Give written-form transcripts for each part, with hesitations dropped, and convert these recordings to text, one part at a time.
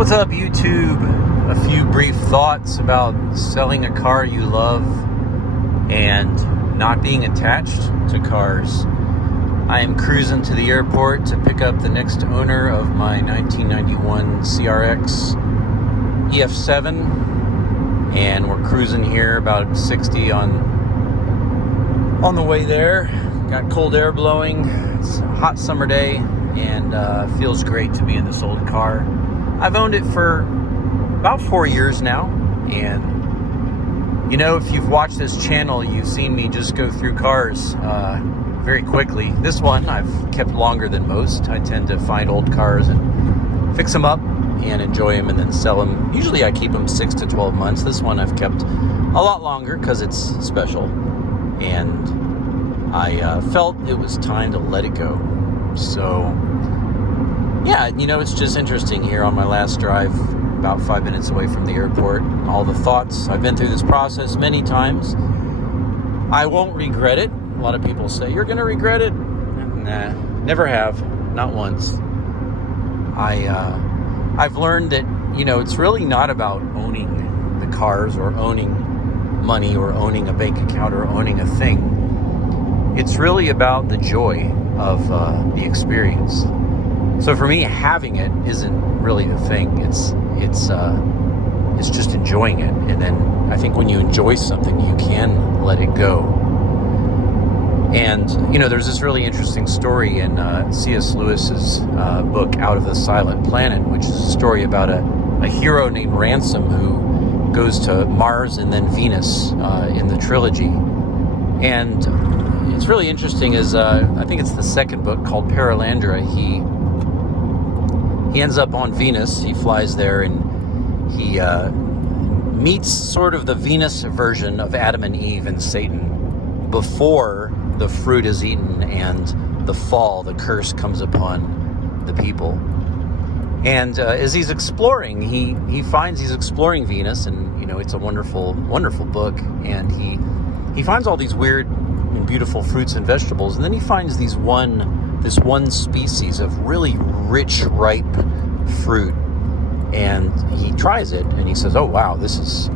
What's up, YouTube? A few brief thoughts about selling a car you love and not being attached to cars. I am cruising to the airport to pick up the next owner of my 1991 CRX EF7, and we're cruising here about 60 on the way there. Got cold air blowing. It's a hot summer day, and feels great to be in this old car. I've owned it for about 4 years now, and if you've watched this channel, you've seen me just go through cars very quickly. This one I've kept longer than most. I tend to find old cars and fix them up and enjoy them and then sell them. Usually I keep them 6 to 12 months. This one I've kept a lot longer because it's special, and I felt it was time to let it go. So yeah, it's just interesting here on my last drive, about 5 minutes away from the airport. All the thoughts. I've been through this process many times. I won't regret it. A lot of people say, you're going to regret it. Nah, never have. Not once. I've learned that, it's really not about owning the cars or owning money or owning a bank account or owning a thing. It's really about the joy of the experience. So for me, having it isn't really the thing. It's just enjoying it. And then I think when you enjoy something, you can let it go. And, there's this really interesting story in C.S. Lewis's book, Out of the Silent Planet, which is a story about a hero named Ransom who goes to Mars and then Venus in the trilogy. And it's really interesting is, I think it's the second book called Paralandra. He ends up on Venus. He flies there and he meets sort of the Venus version of Adam and Eve and Satan before the fruit is eaten and the fall, the curse comes upon the people. And as he's exploring, he finds he's exploring Venus, and it's a wonderful, wonderful book. And he finds all these weird and beautiful fruits and vegetables, and then he finds this one species of really rich, ripe fruit, and he tries it, and he says, "Oh wow, this is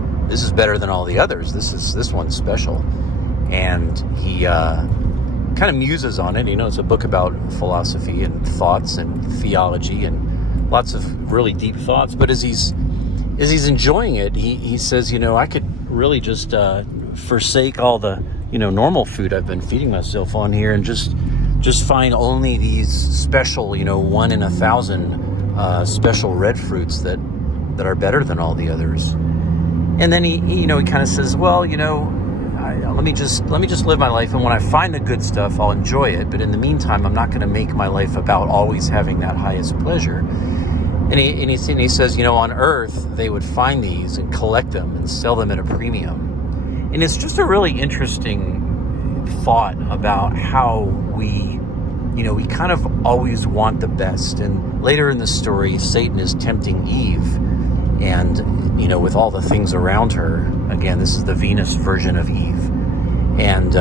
better than all the others. This one's special." And he kind of muses on it. It's a book about philosophy and thoughts and theology and lots of really deep thoughts. But as he's enjoying it, he says, I could really just forsake all the normal food I've been feeding myself on here and just find only these special, 1 in 1,000 special red fruits that are better than all the others. And then he kind of says, well, let me just live my life, and when I find the good stuff, I'll enjoy it. But in the meantime, I'm not going to make my life about always having that highest pleasure. And he says, on Earth, they would find these and collect them and sell them at a premium. And it's just a really interesting thought about how we kind of always want the best. And later in the story, Satan is tempting Eve, and with all the things around her. Again, this is the Venus version of Eve, and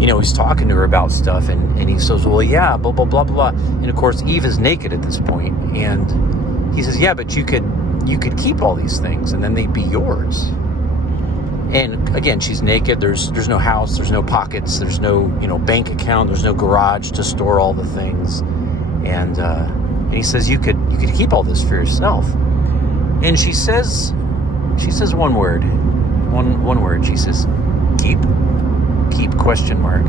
he's talking to her about stuff, and he says, well, yeah, blah blah blah blah. And of course, Eve is naked at this point, and he says, yeah, but you could keep all these things, and then they'd be yours. And again, she's naked. There's no house. There's no pockets. There's no bank account. There's no garage to store all the things. And he says you could keep all this for yourself. And she says one word. She says, keep question mark.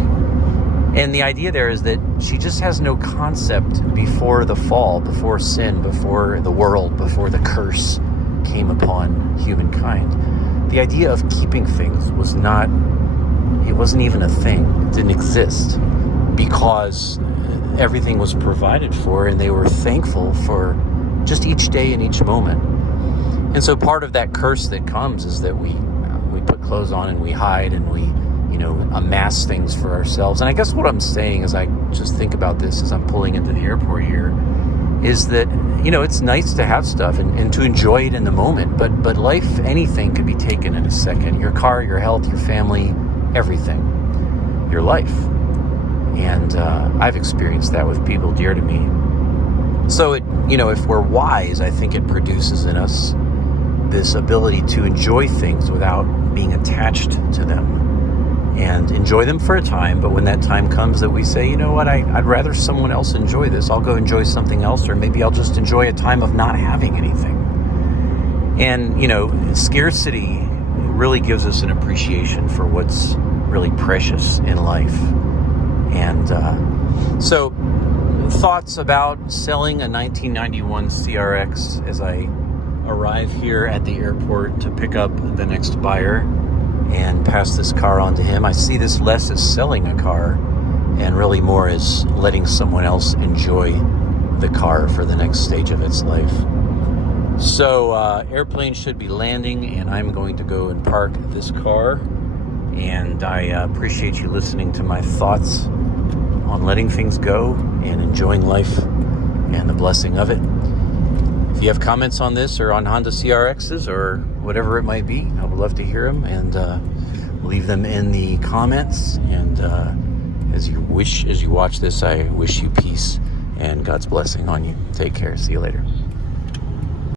And the idea there is that she just has no concept before the fall, before sin, before the world, before the curse came upon humankind. The idea of keeping things wasn't even a thing. It didn't exist because everything was provided for, and they were thankful for just each day and each moment. And so part of that curse that comes is that we put clothes on and we hide and we amass things for ourselves. And I guess what I'm saying as I just think about this as I'm pulling into the airport here is that it's nice to have stuff and to enjoy it in the moment, but life, anything could be taken in a second. Your car, your health, your family, everything, your life. And I've experienced that with people dear to me. So if we're wise, I think it produces in us this ability to enjoy things without being attached to them, and enjoy them for a time. But when that time comes that we say, you know what, I'd rather someone else enjoy this, I'll go enjoy something else, or maybe I'll just enjoy a time of not having anything. And, scarcity really gives us an appreciation for what's really precious in life. And so thoughts about selling a 1991 CRX as I arrive here at the airport to pick up the next buyer and pass this car on to him. I see this less as selling a car and really more as letting someone else enjoy the car for the next stage of its life. So airplane should be landing, and I'm going to go and park this car. And I appreciate you listening to my thoughts on letting things go and enjoying life and the blessing of it. If you have comments on this or on Honda CRXs or whatever it might be, I would love to hear them, and leave them in the comments. And as you watch this, I wish you peace and God's blessing on you. Take care. See you later.